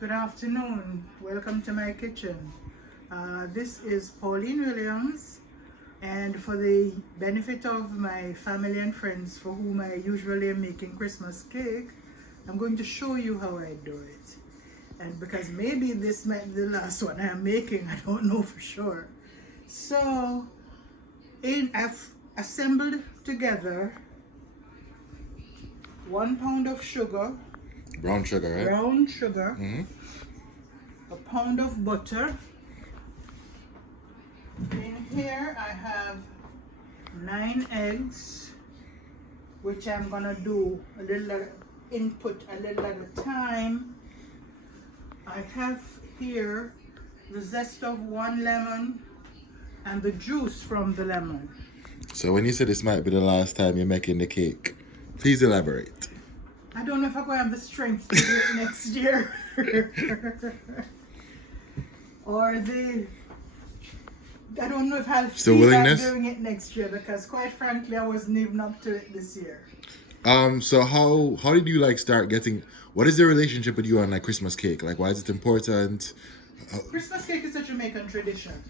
Good afternoon. Welcome to my kitchen. This is Pauline Williams, and for the benefit of my family and friends for whom I usually am making Christmas cake, I'm going to show you how I do it. And because maybe this might be the last one I'm making, I don't know for sure. So, I've assembled together 1 pound of sugar, Brown sugar, right? brown sugar, Mm-hmm. a pound of butter. In here I have 9 eggs, which I'm gonna do a little input a little at a time. I have here the zest of 1 lemon and the juice from the lemon. So when you say this might be the last time you're making the cake, please elaborate. I don't know if I'm gonna have the strength to do it next year. Or I don't know if I'll Still feel like willingness? doing it next year, because quite frankly I wasn't even up to it this year. So how did you like start getting? What is the relationship with you on like Christmas cake? Like, why is it important? Christmas cake is a Jamaican tradition.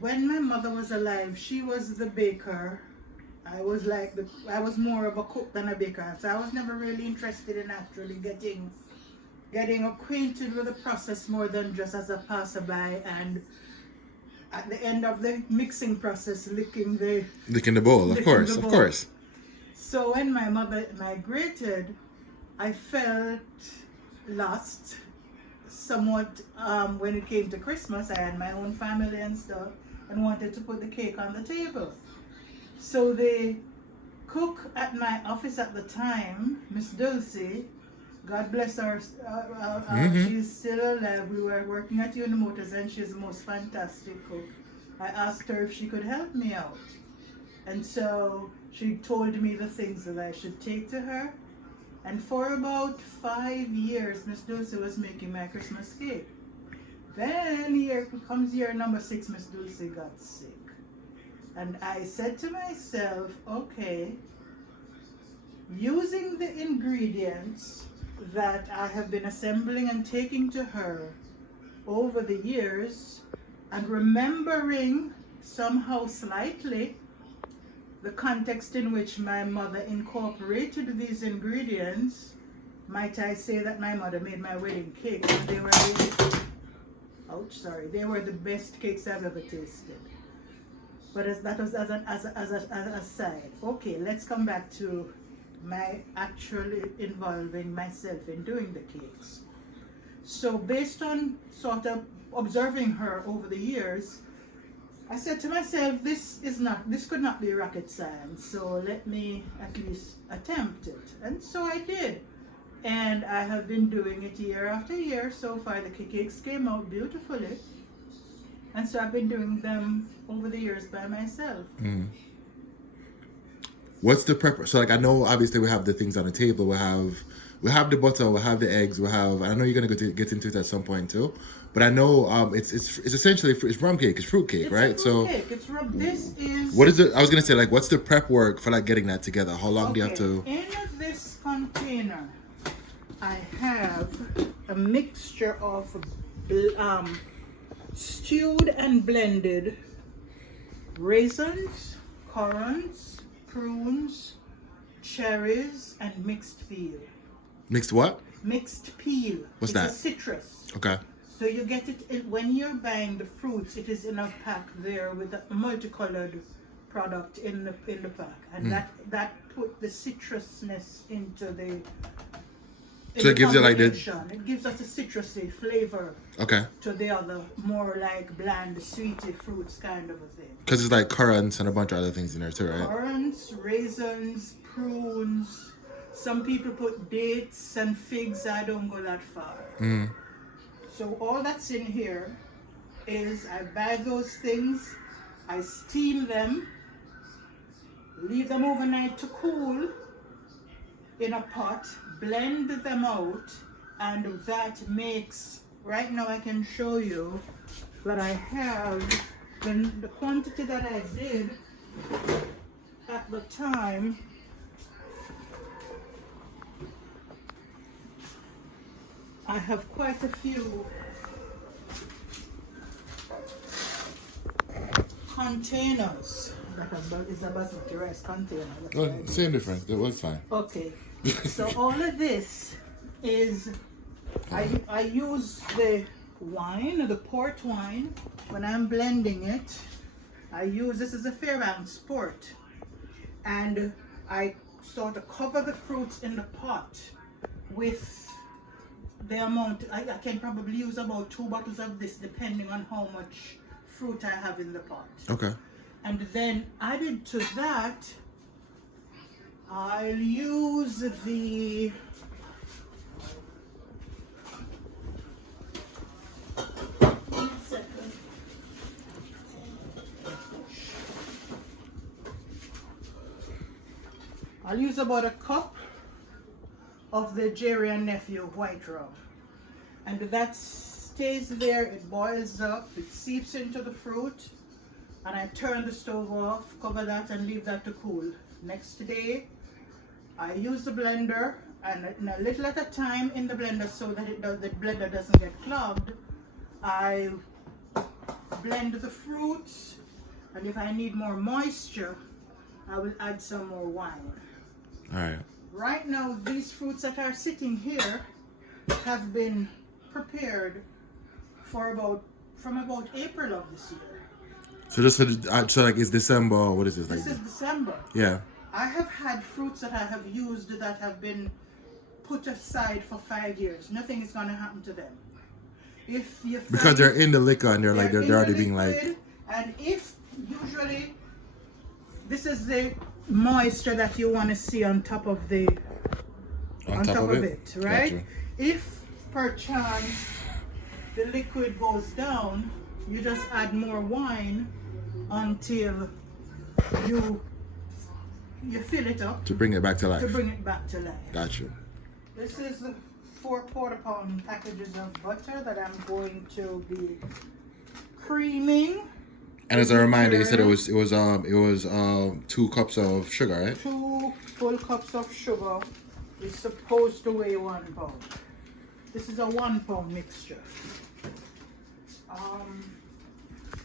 When my mother was alive, she was the baker. I was more of a cook than a baker, so I was never really interested in actually getting acquainted with the process more than just as a passerby, and at the end of the mixing process, Licking the bowl, of licking the course, of bowl. course. So when my mother migrated, I felt lost somewhat when it came to Christmas. I had my own family and stuff and wanted to put the cake on the table. So the cook at my office at the time, Miss Dulcie, God bless her, Mm-hmm. she's still alive. We were working at Unimotors and she's the most fantastic cook. I asked her if she could help me out. And so she told me the things that I should take to her. And for about 5 years, Miss Dulce was making my Christmas cake. Then here comes year number 6, Miss Dulce got sick. And I said to myself, okay, using the ingredients that I have been assembling and taking to her over the years, and remembering somehow slightly the context in which my mother incorporated these ingredients, might I say that my mother made my wedding cakes. They were they were the best cakes I've ever tasted. But that was as an aside. Okay, let's come back to my actually involving myself in doing the cakes. So based on sort of observing her over the years, I said to myself, this could not be rocket science, so let me at least attempt it. And so I did. And I have been doing it year after year. So far the cakes came out beautifully. And so I've been doing them over the years by myself. Mm. What's the prep? So like I know obviously we have the things on the table. We have the butter, we have the eggs, we have. I know you're gonna get into it at some point too, but I know it's essentially it's rum cake, it's fruit cake, It's a right? fruit So cake. This is what is it? I was gonna say like what's the prep work for like getting that together? How long do you have okay. to? In this container, I have a mixture of stewed and blended raisins, currants, prunes, cherries, and mixed peel. Mixed what? Mixed peel. What's It's a that? citrus. Okay. So you get it when you're buying the fruits. It is in a pack there with a multicolored product in the pack, and that put the citrusness into the So it gives it like the. combination. It gives us a citrusy flavor Okay. to the other more like bland, sweety fruits kind of a thing. Because it's like currants and a bunch of other things in there too, right? Currants, raisins, prunes. Some people put dates and figs. I don't go that far. Mm. So all that's in here is I buy those things, I steam them, leave them overnight to cool in a pot, blend them out, and that makes, right now I can show you that I have the quantity that I did at the time I have quite a few containers that is a basmati rice container. That's Oh, what I do. same difference. That was fine. Okay, so all of this is I use the wine, the port wine, when I'm blending it. I use this is a Fairbanks port, and I sort of cover the fruits in the pot with the amount. I can probably use about 2 bottles of this depending on how much fruit I have in the pot. Okay. And then added to that, I'll use the I'll use about a cup of the Jerry and Nephew white rum. And that stays there, it boils up, it seeps into the fruit, and I turn the stove off, cover that and leave that to cool. Next day, I use the blender, and a little at a time in the blender so that the blender doesn't get clogged. I blend the fruits, and if I need more moisture, I will add some more wine. All right. Right now, these fruits that are sitting here have been prepared for from about April of this year. So just so like it's December. What is this like? This is December. Yeah. I have had fruits that I have used that have been put aside for 5 years. Nothing is going to happen to them. If you Because they're in the liquor and they're already being like. And if usually this is the moisture that you want to see on top of the on top of it, right? Gotcha. If perchance the liquid goes down, you just add more wine until you fill it up To bring it back to life. Got you. This is the 4 quarter-pound packages of butter that I'm going to be creaming. And as a reminder, you said it was 2 cups of sugar, right? 2 full cups of sugar is supposed to weigh 1 pound. This is a 1 pound mixture.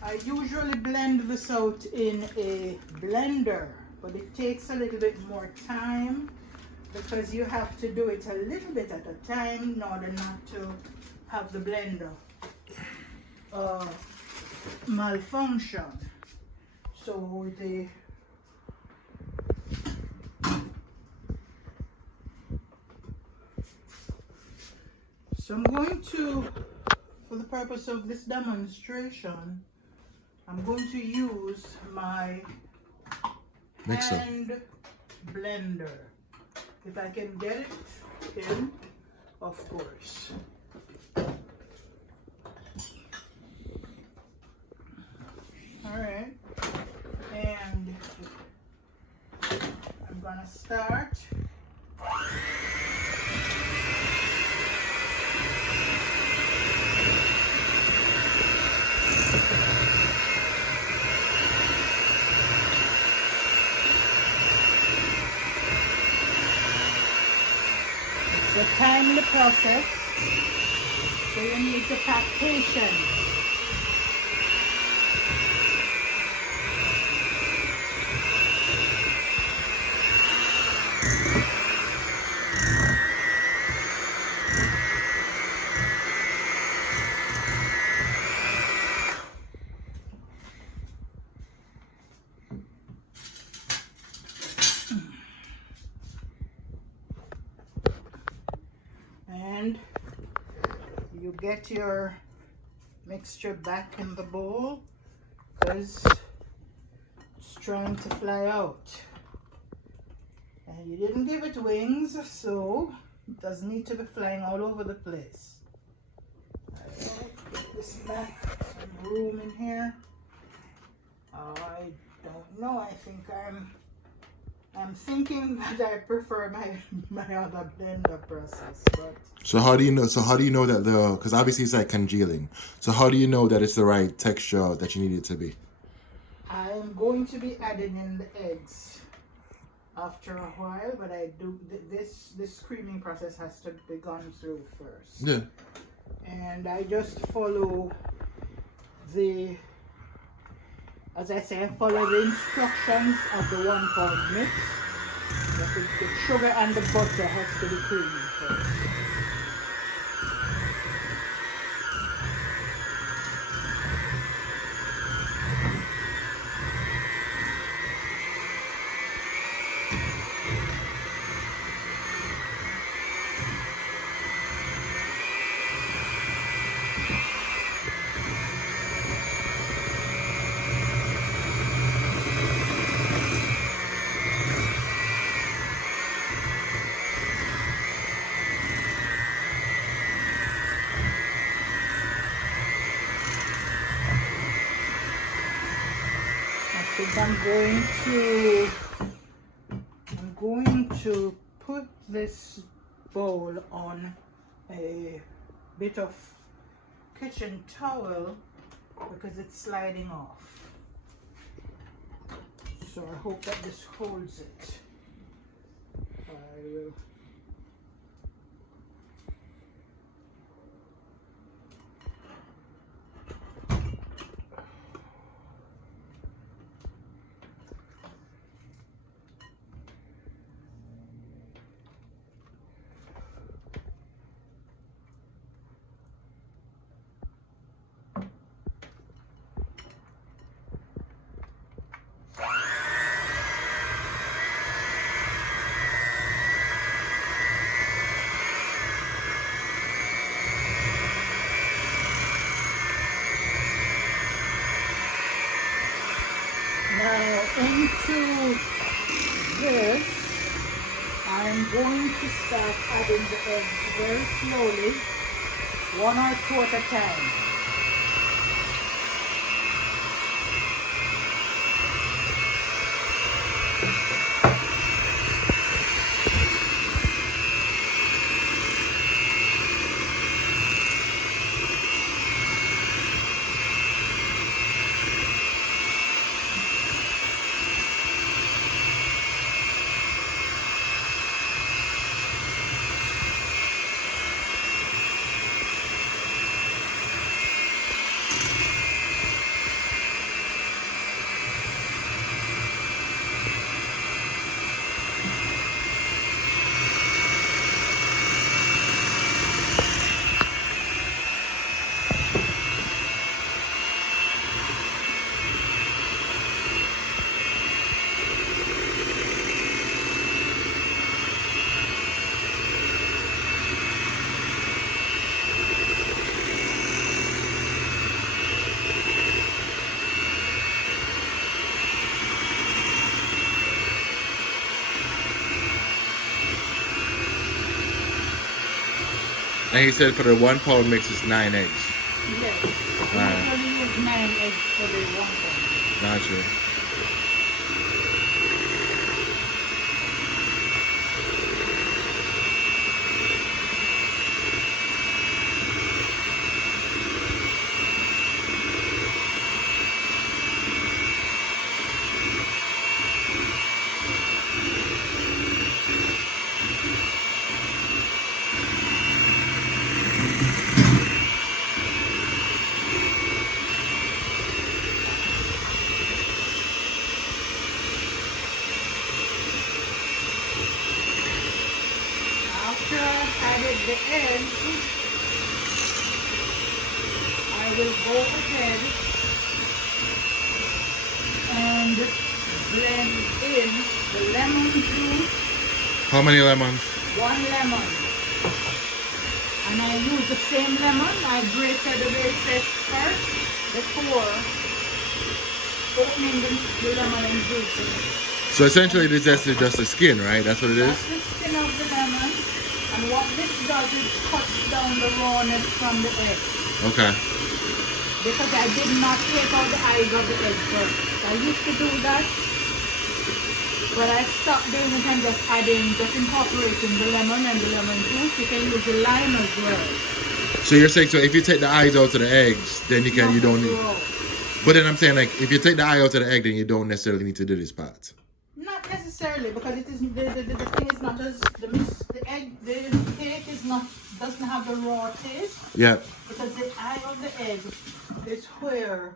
I usually blend this out in a blender, but it takes a little bit more time because you have to do it a little bit at a time in order not to have the blender malfunction. So I'm going to, for the purpose of this demonstration, I'm going to use my Mixer. hand blender. If I can get it in, of course. All right, and I'm gonna start. It's a timely process, so you need to have patience. And you get your mixture back in the bowl because it's trying to fly out. And you didn't give it wings, so it doesn't need to be flying all over the place. Get this back, some room in here. I don't know, I think I'm thinking that I prefer my other blender process, but So how do you know? So how do you know that because obviously it's like congealing. So how do you know that it's the right texture that you need it to be? I'm going to be adding in the eggs. after a while, but I do this creaming process has to be gone through first. Yeah. And I just follow the, as I say, I follow the instructions of the 1 pound mix. But the sugar and the butter has to be creamy first. I think I'm going to put this bowl on a bit of kitchen towel because it's sliding off. So I hope that this holds it. I will. Now into this, I'm going to start adding the eggs very slowly, 1 or 2 at a time. And he said for the 1 pound mix it's 9 eggs. Yes. Right. Usually use 9 eggs for the 1 pound. Gotcha. After I've added the eggs, I will go ahead and blend in the lemon juice. How many lemons? 1 lemon. And I use the same lemon. I grated the bases first before opening the lemon and juicing it. So essentially the zest is just the skin, right? That's what it is? That's the skin of the lemon. And what this does is cuts down the rawness from the egg. Okay. Because I did not take out the eyes of the egg first. I used to do that, but I stopped doing it and just incorporating the lemon and the lemon juice. You can use the lime as well. So you're saying, so if you take the eyes out of the eggs, then you don't need. But then I'm saying, like, if you take the eye out of the egg, then you don't necessarily need to do this part. Not necessarily, because it is the thing is not as the cake is not doesn't have the raw taste. Yeah. Because the eye of the egg is where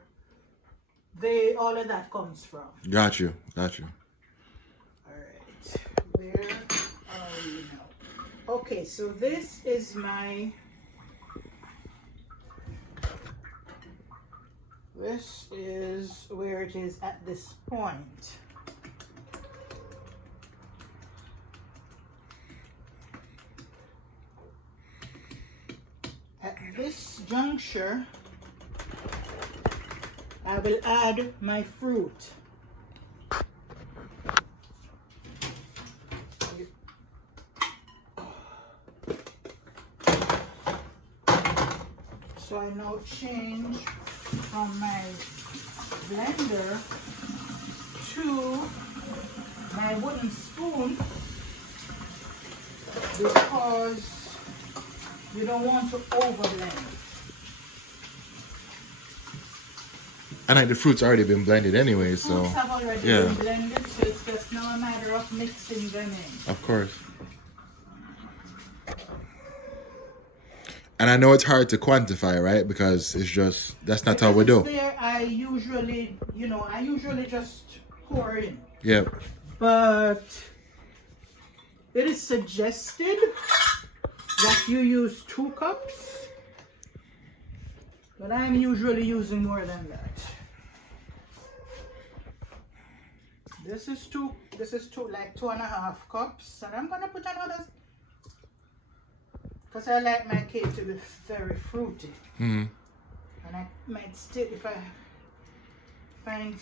all of that comes from. Got you. Got you. Alright. Where are we now? Okay, so this is where it is at this point. At this juncture, I will add my fruit. So I now change from my blender to my wooden spoon, because you don't want to overblend. And like the fruit's already been blended anyway, The so fruits have already been blended, so it's just now a matter of mixing them in. of course. And I know it's hard to quantify, right? Because it's just that's not how we do. There, I usually just pour in. Yep. But it is suggested that you use 2 cups, but I'm usually using more than that. This is two, like 2.5 cups, and I'm gonna put another, because I like my cake to be very fruity. And I might still, if I find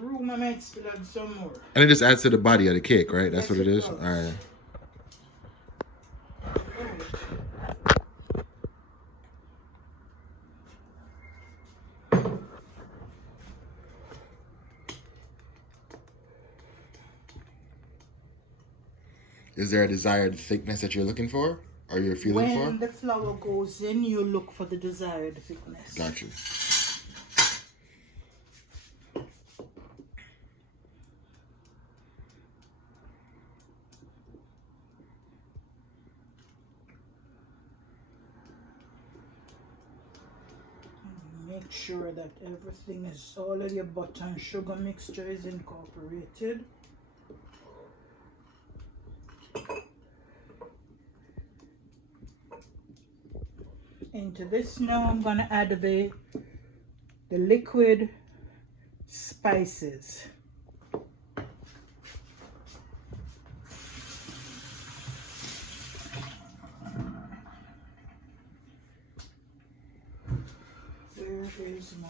room, I might still add some more. And it just adds to the body of the cake, right? That's what it is. Does. All right. Is there a desired thickness that you're looking for, or you're feeling for? When the flour goes in, you look for the desired thickness. Got you. Make sure that everything is, all of your butter and sugar mixture is incorporated. Into this now, I'm going to add the liquid spices. There is my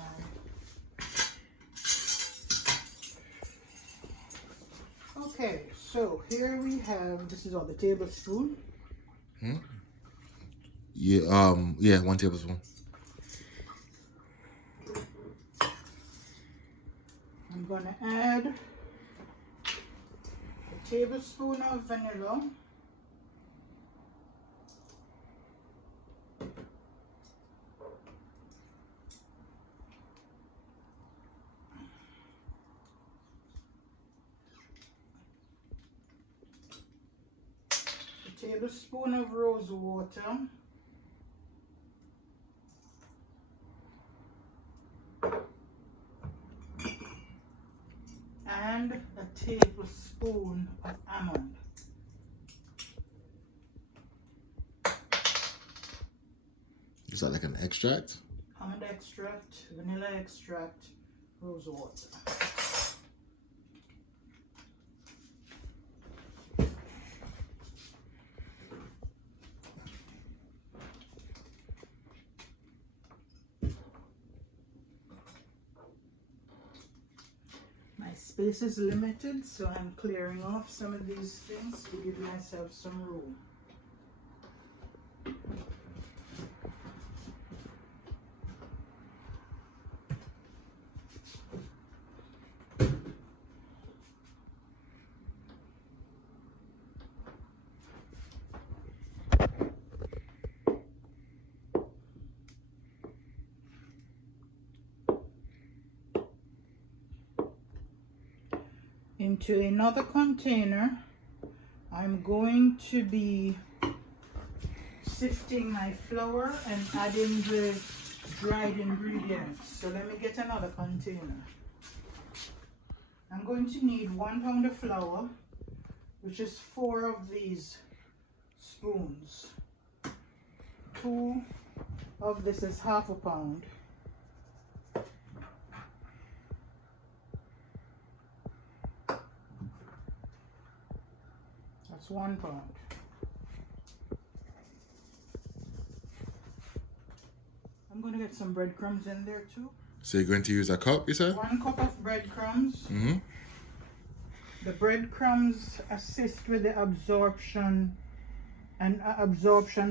okay, so here we have, this is all the tablespoon. Yeah, 1 tablespoon. I'm gonna add a tablespoon of vanilla. A tablespoon of rose water. And a tablespoon of almond. Is that like an extract? Almond extract, vanilla extract, rose water. My space is limited, so I'm clearing off some of these things to give myself some room. into another container, I'm going to be sifting my flour and adding the dried ingredients. So let me get another container. I'm going to need 1 pound of flour, which is 4 of these spoons. 2 of this is half a pound. That's 1 pound. I'm going to get some breadcrumbs in there too. So you're going to use a cup, you said? 1 cup of breadcrumbs. Mm-hmm. The breadcrumbs assist with the absorption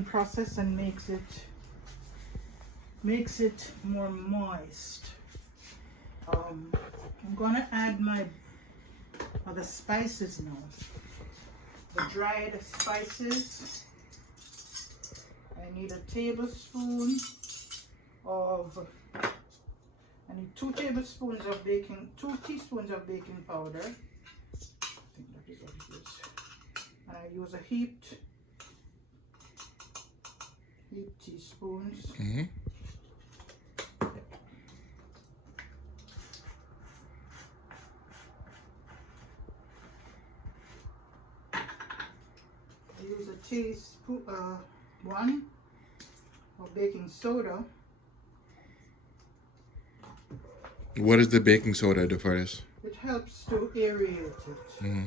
process and makes it more moist. I'm gonna add my other spices now. The dried spices. I need a tablespoon of, I need 2 teaspoons of baking powder. I think that is what it is. And I use a heaped teaspoons. Mm-hmm. I use a teaspoon, 1 of baking soda. What does the baking soda do for this? It helps to aerate it. Mm-hmm.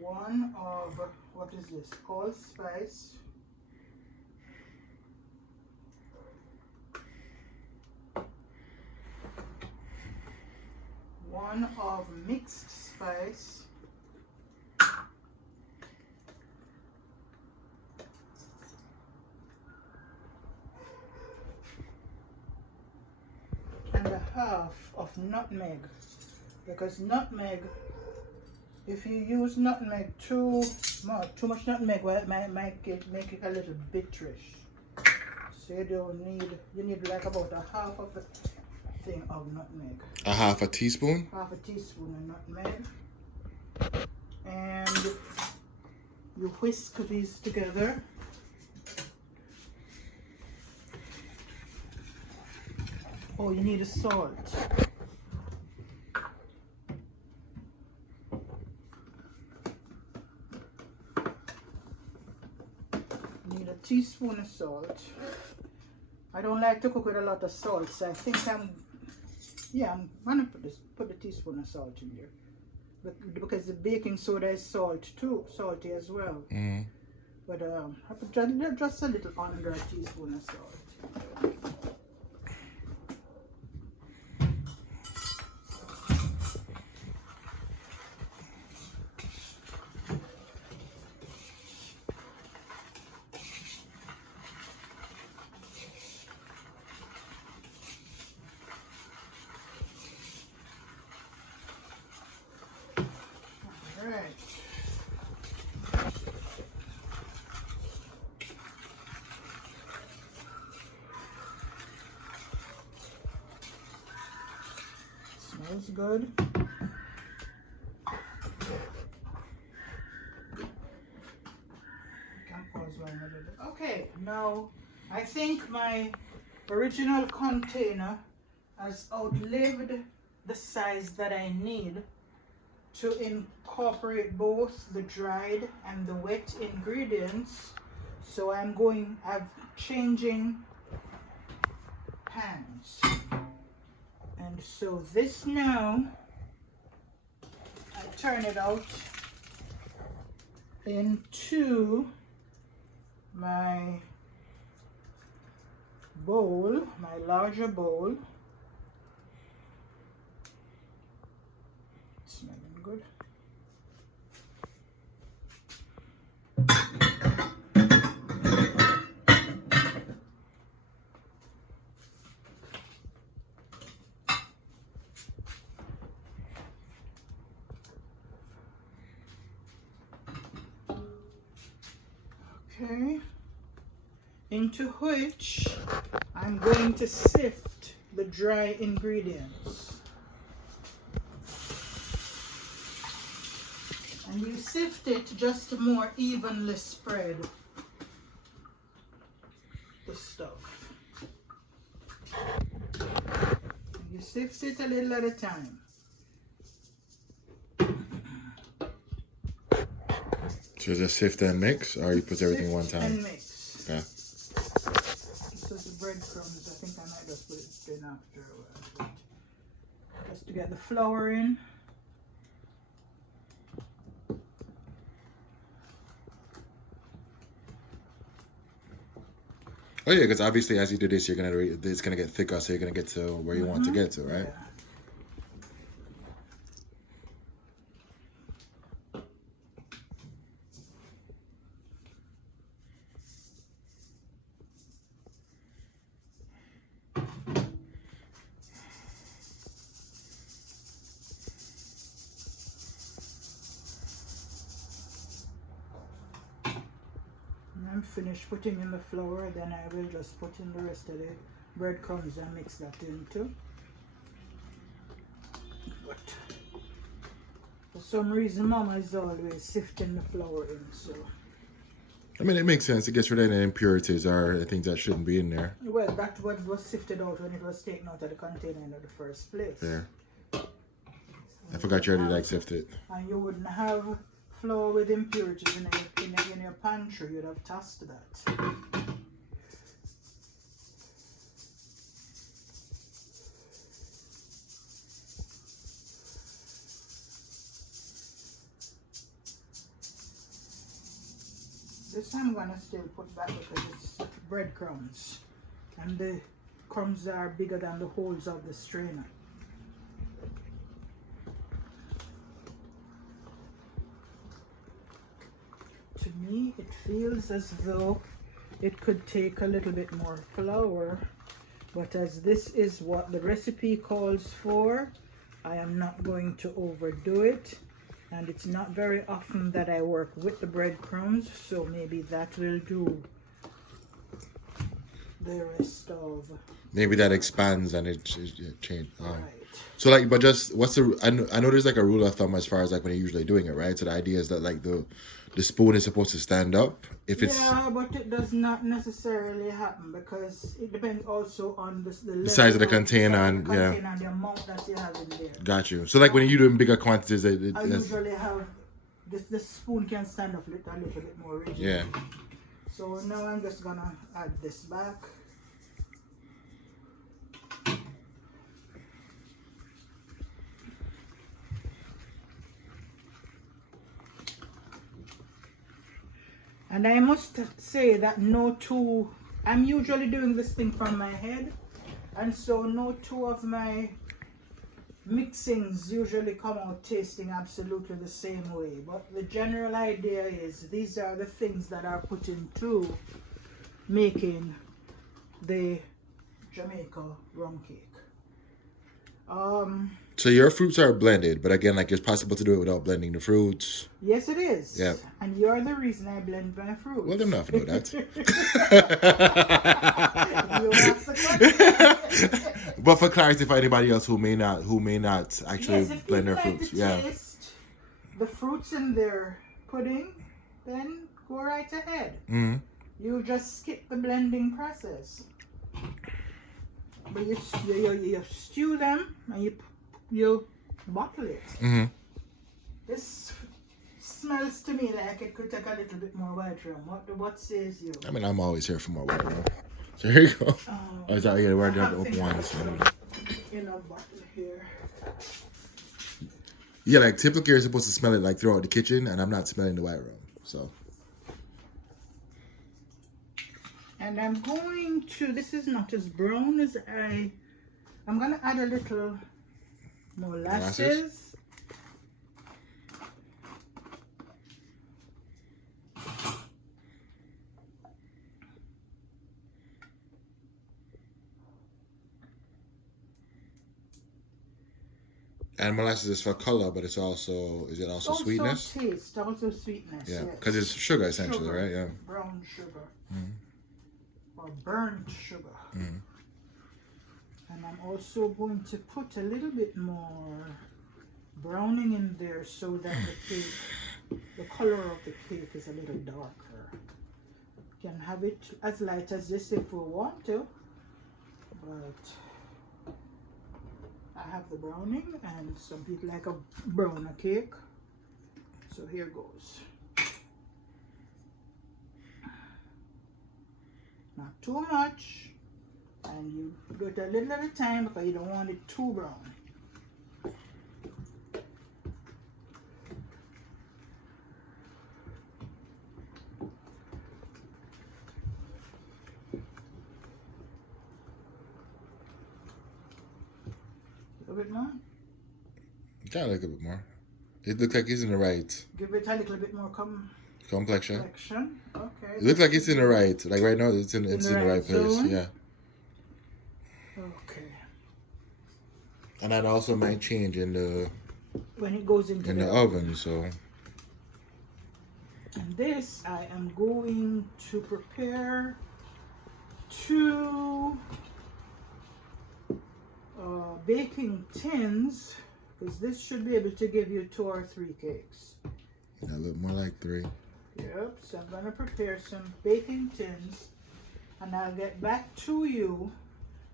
1 of, what is this? Allspice. 1 of mixed spice. And a half of nutmeg, because nutmeg, if you use nutmeg too much nutmeg, well, it might make it a little bitterish. So you need like about a half of a thing of nutmeg. A half a teaspoon? Half a teaspoon of nutmeg. And you whisk these together. Oh, you need a salt. You need a teaspoon of salt. I don't like to cook with a lot of salt, so I think I'm gonna put a teaspoon of salt in there. Because the baking soda is salty as well. Mm. But I put just a little under a teaspoon of salt. Alright. Smells good. Okay, now I think my original container has outlived the size that I need to incorporate both the dried and the wet ingredients. So I'm changing pans. And so this now, I turn it out into my bowl, my larger bowl. It's smelling good. Okay, into which I'm going to sift the dry ingredients. And you sift it just to more evenly spread the stuff. You sift it a little at a time. So just sift and mix, or you put everything Sift one time? and mix. Yeah. This is the breadcrumbs. I think I might just put it in after a while. Just to get the flour in. Oh yeah, because obviously as you do this, it's gonna get thicker, so you're gonna get to where you want to get to, right? Yeah. When I'm finished putting in the flour, then I will just put in the rest of the breadcrumbs and mix that in too. But for some reason, Mama is always sifting the flour in, so. I mean, it makes sense. It gets rid of any impurities or things that shouldn't be in there. Well, that's what was sifted out when it was taken out of the container in the first place. There. I forgot you already like sifted. And you wouldn't have flour with impurities in your pantry. You'd have tossed that. This I'm gonna still put back because it's breadcrumbs, and the crumbs are bigger than the holes of the strainer. To me, it feels as though it could take a little bit more flour, but as this is what the recipe calls for, I am not going to overdo it. And it's not very often that I work with the breadcrumbs, so maybe that will do the rest of. Maybe that expands and it changes. Right. So like, but just what's the? I know there's like a rule of thumb as far as like when you're usually doing it, right? So the idea is that like the spoon is supposed to stand up if it's. Yeah, but it does not necessarily happen because it depends also on the size of the level container and and the amount that you have in there. Got you. So like when you're doing bigger quantities, I usually have the spoon can stand up a little bit more rigid. Yeah. So now I'm just gonna add this back. And I must say that I'm usually doing this thing from my head, and so no two of my mixings usually come out tasting absolutely the same way. But the general idea is these are the things that are put into making the Jamaican rum cake. So your fruits are blended, but again, like it's possible to do it without blending the fruits. Yes, it is. Yeah. And you're the reason I blend my fruits. Well, them not know that. You asked the question. But for clarity, for anybody else who may not actually Yes, if blend their people like fruits, to yeah. taste the fruits in their pudding, then go right ahead. Mm-hmm. You just skip the blending process. But you stew them and you bottle it. Mm-hmm. This smells to me like it could take a little bit more white rum. What says you? I mean, I'm always here for more white rum. So here you go. Oh, is that yeah? We're down to open ones. In a bottle here. Yeah, like typically you're supposed to smell it like throughout the kitchen, and I'm not smelling the white rum. So. And I'm going to. This is not as brown as I'm gonna add a little molasses. And molasses is for color, but is it also sweetness? Taste, also sweetness. Yeah, yes. Because it's sugar essentially, Sugar, right? Yeah. brown sugar. Or burnt sugar. And I'm also going to put a little bit more browning in there so that the cake the color of the cake is a little darker. You can have it as light as this if we want to, but I have the browning and some people like a browner cake. So here goes. Not too much, and you do it a little at a time because you don't want it too brown. A little bit more. Kind of like a bit more. It looks like it's in the right Give it a little bit more complexion. Okay. It looks like it's in the right. Like right now, it's in the right place. Zone. Yeah. Okay. And that also might change in the when it goes into the oven. So. And this I am going to prepare 2 baking tins, because this should be able to give you 2 or 3 cakes. That look more like 3. Yep, so I'm going to prepare some baking tins, and I'll get back to you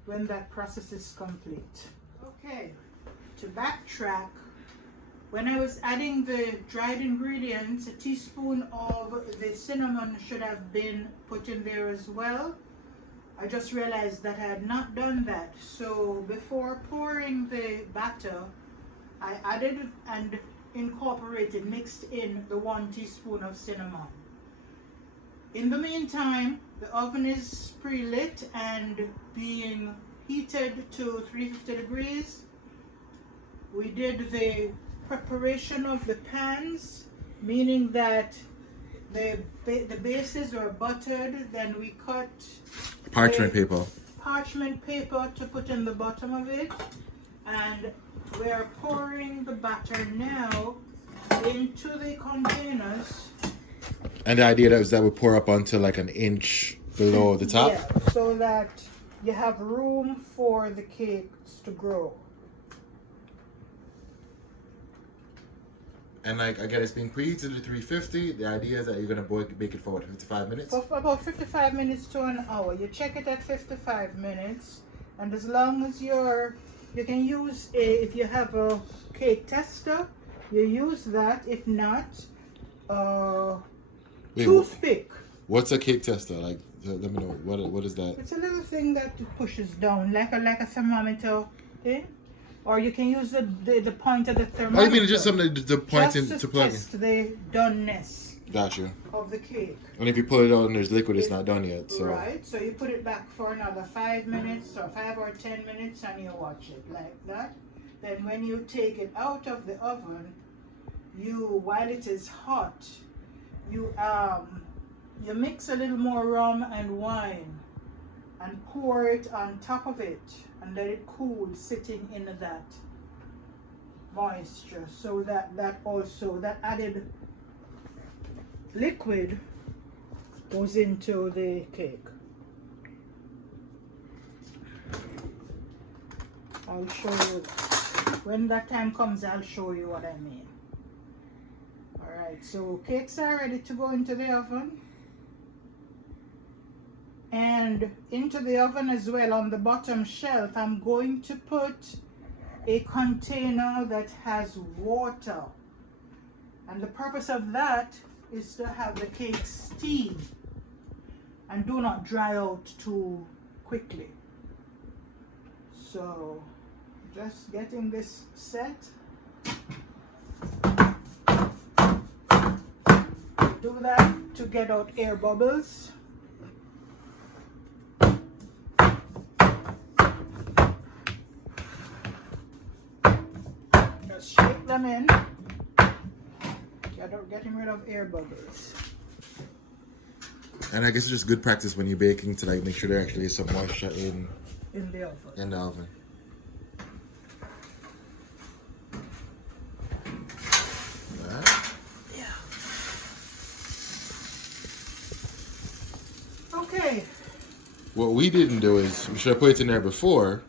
when that process is complete. Okay, to backtrack, when I was adding the dried ingredients, a teaspoon of the cinnamon should have been put in there as well. I just realized that I had not done that. So before pouring the batter, I added and incorporated, mixed in the 1 teaspoon of cinnamon. In the meantime, the oven is pre-lit and being heated to 350 degrees. We did the preparation of the pans, meaning that the bases are buttered, then we cut Parchment paper to put in the bottom of it, and we are pouring the batter now into the containers. And the idea is that we pour up until like 1 inch below the top. Yeah, so that you have room for the cakes to grow. And like again, it's being preheated to 350. The idea is that you're gonna bake it for what, 55 minutes? For about 55 minutes to an hour. You check it at 55 minutes, and as long as you can use if you have a cake tester, you use that. If not, toothpick. What's a cake tester? Like, let me know. What is that? It's a little thing that pushes down, like a thermometer thing. Or you can use the point of the thermometer. Oh, you mean just something to point in to plug in? Just to test the doneness. Gotcha. Of the cake. And if you pull it out and there's liquid, it's not done yet. So. Right. So you put it back for another 5 minutes or 5 or 10 minutes, and you watch it like that. Then when you take it out of the oven, while it is hot, you mix a little more rum and wine and pour it on top of it and let it cool, sitting in that moisture, so that added liquid goes into the cake. I'll show you when that time comes. I'll show you what I mean. All right, so cakes are ready to go into the oven. And into the oven as well, on the bottom shelf, I'm going to put a container that has water. And the purpose of that is to have the cake steam and do not dry out too quickly. So just getting this set. Do that to get out air bubbles. Just shake them in. Getting rid of air bubbles. And I guess it's just good practice when you're baking to like make sure there actually is some moisture in the oven. In the oven. Yeah. Okay. What we didn't do is we should have put it in there before.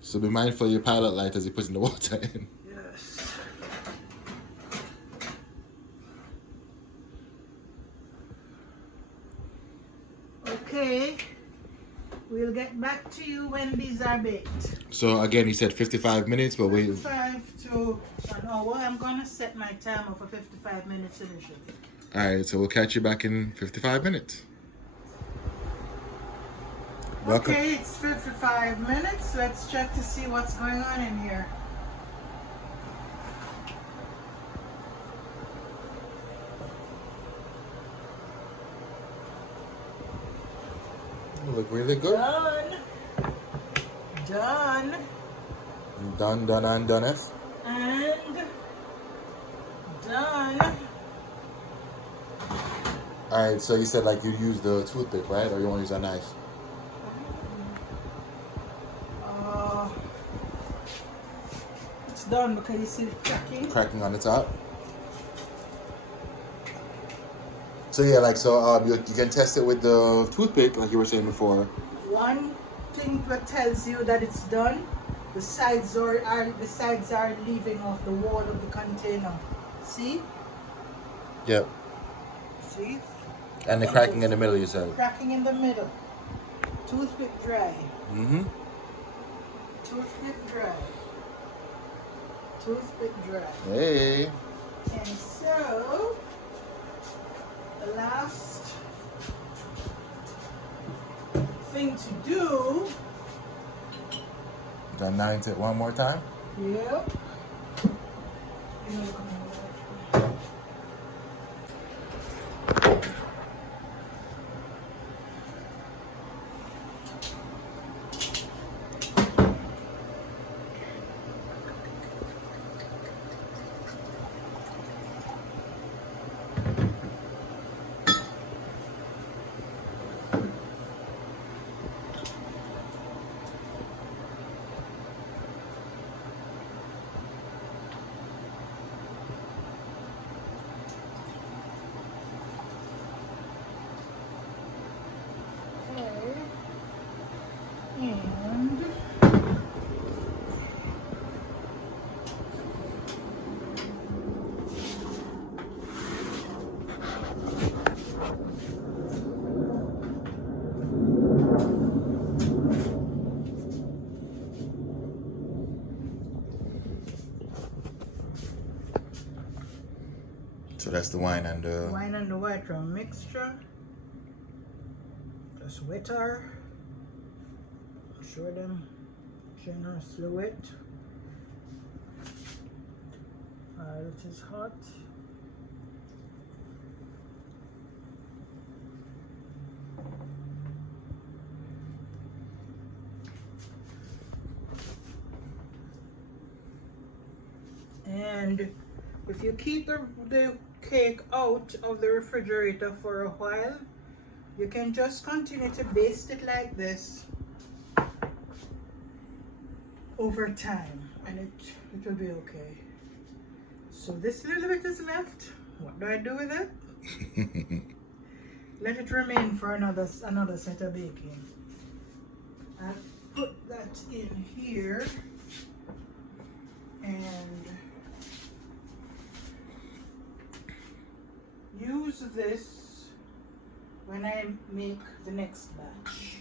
So be mindful of your pilot light as you put in the water in. Yes. Okay, we'll get back to you when these are baked. So again, you said 55 minutes, but we. 55 to an hour. I'm gonna set my timer for 55 minutes initially. All right, so we'll catch you back in 55 minutes. Welcome. Okay, it's 55 minutes. Let's check to see what's going on in here. You look really good. Done. Done. Done, and done. And done. All right, so you said like you use the toothpick, right? Or you want to use a knife? It's done because you see it cracking. Cracking on the top. So yeah, like so, you can test it with the toothpick, like you were saying before. One thing that tells you that it's done, the sides are leaving off the wall of the container. See? Yep. See? And the cracking in the middle, you said. Cracking in the middle. Toothpick dry. Mm-hmm. Toothpick dry. Toothpick dry. Hey. And so, the last thing to do. Done 9 it one more time. Yep. And So that's the wine and the white rum mixture. Just wet her. Show them generously wet. While it is hot. And if you keep the cake out of the refrigerator for a while, you can just continue to baste it like this over time, and it will be okay. So this little bit is left. What do I do with it? Let it remain for another set of baking. I'll put that in here and use this when I make the next batch.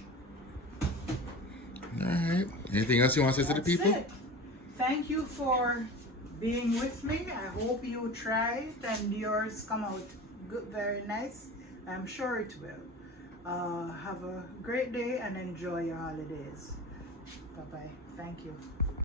All right. Anything else you want to say to the people? That's it. Thank you for being with me. I hope you try it and yours come out good, very nice. I'm sure it will. Have a great day and enjoy your holidays. Bye-bye. Thank you.